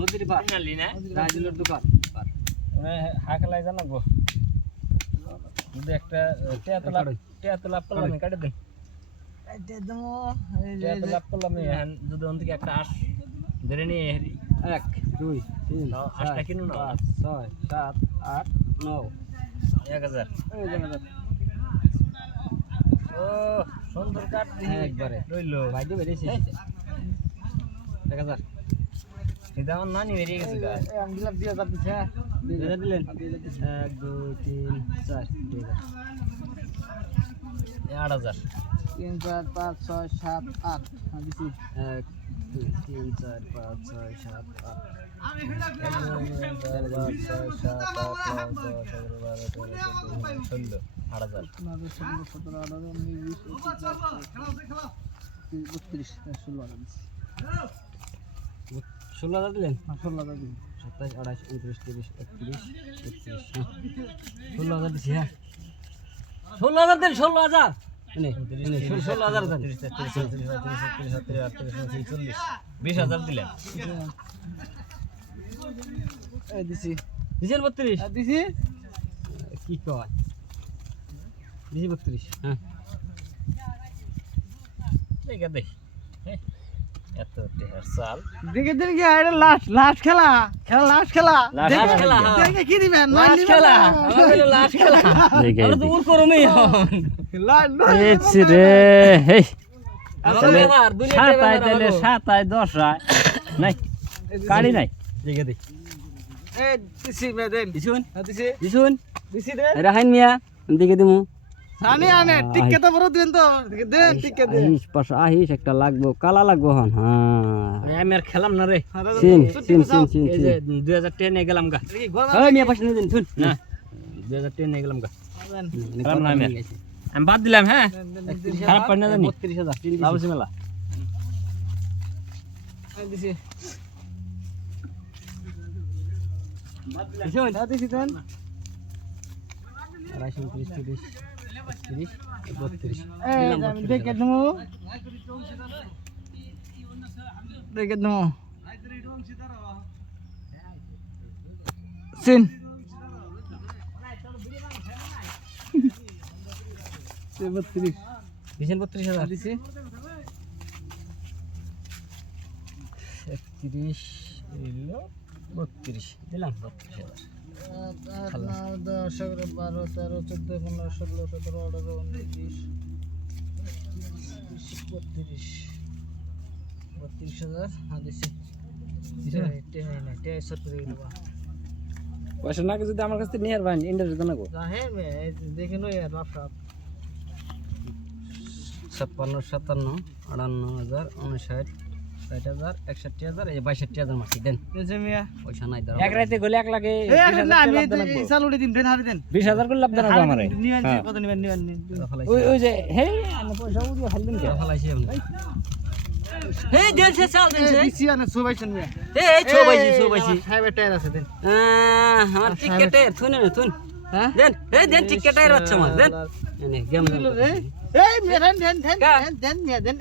নদীর পার নালি না রাজুলের দোকান হাকলাই জানাবো যদি একটা টেয়াতলা পেলাম কাটে দেন টেয়াতলা পেলাম যদি ওন থেকে একটা আস ধরে নিয়ে 1 2 3 আটটা কিনো না 6 7 8 9 1000 এই জায়গা ও সুন্দর কাট একবারে রইলো ভাই দে বেরিয়েছে 1000 এটা আমার নানি বেরিয়ে গেছে গা আমি দিলাম 2000 দিছে বেরিয়ে দিলেন 1 2 3 4 8000 3 4 5 6 7 8 আমি দিছি 1 2 3 4 5 6 7 8 আমি হেডা দিলাম 16,000 দিলেন 16,000 দিন 27 28 29 30 31 32 16,000 দিছি হ্যাঁ 16,000 দেন 16,000 এনে 16,000 দেন 20,000 দিলেন এই দিছি দিছেন 32 দিছি কি কয় দিছি 32 হ্যাঁ ঠিক আছে দেখ এত টেহার সাল দেখে দিন কি এটা লাস্ট খেলা লাস্ট খেলা দেখে কি দিবেন লাস্ট খেলা আমাদের লাস্ট খেলা আমরা দূর করমই এসি রে হেই আমাদের এবার সাতাই দিলে সাতাই 10 নাই কাড়ি নাই দেখে দেখ এ দিছি মেদেন দিছুন দিছি দিছি দে রাহাইন মিয়া দিকে দিমু আনে টিকে তো বড় দেন তো দেন টিকে দে আহিস পাশ আহিস একটা লাগবো কালা লাগবো হন হ্যাঁ আমি আর খেলাম না রে সিন এই যে 2010 এ গেলাম গা এই মিয়া পাশ নিয়ে দিন শুন না 2010 এ গেলাম গা খেলাম না আমি বাদ দিলাম হ্যাঁ খারাপ পার না জানি 32,000 লাভছি মেলা দিছি দিছুন দিছি দেন 30 32 এই আমি দেখে দেবো সিন 32 দিছেন 32,000 দিছি 31 এলো 32 দিলাম 32,000 10 11 12 13 14 15 16 17 18 19 20 32,000 হ্যাঁ দিছি পয়সা না যদি আমার কাছে নিয়ে আসবেন ইন্টারেস্ট দেন গো হ্যাঁ দেখে নই আর বাপ 56 57 58,000 59 60,000 61,000 এই 62,000 মাসি দেন বুঝে মিয়া পয়সা নাই দাও এক রাতে গলে 1 লাখে না আমি চালুড়ি দিন দেন হারি দেন 20,000 করে লাভ দেন আমারে নিবেন কত নিবেন ওই যে হে আমি পয়সা উড়িয়ে ফেলবেন কে ফলাইছি আমি হে দেন সে চাল দেন সে দিছি আনে সোবাইছেন মিয়া এই ছোবাইছি খাইবে টায়ার আছে দেন আমার টিকেটে থুন হ্যাঁ দেন এই দেন টিকেটের বাচ্চা মার দেন এনে গেম এই মেরান দেন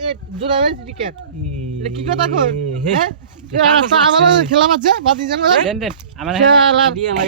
এ জুরাবে টিকেট এটা কি কথা কই হ্যাঁ আমার খেলা আছে বাদি জানো দেন আমার দিয়ে আমার